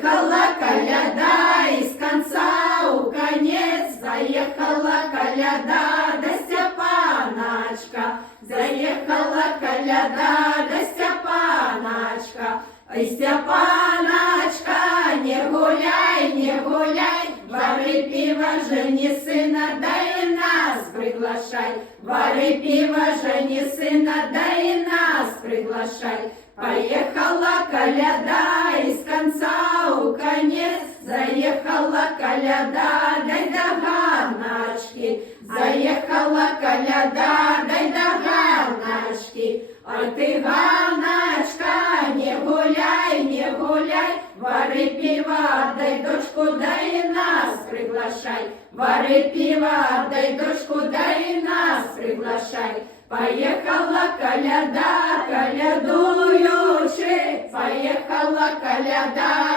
Заехала коляда из конца у конец, заехала коляда до Степаночка, заехала коляда до Степаночка. Ой, Степаночка, не гуляй, не гуляй, вари пиво, жени сына, да и нас приглашай. Вари пиво, жени сына, да и нас приглашай. Поехала коляда из конца у конец, заехала коляда, дай до ганочки, заехала коляда, дай до ганочки. Ой, ты, Ганочка, не гуляй, не гуляй, вари пиво, отдай дочку, да и нас приглашай. Вари пиво, отдай дочку, да и нас приглашай. Поехала коляда, колядуючи, поехала коляда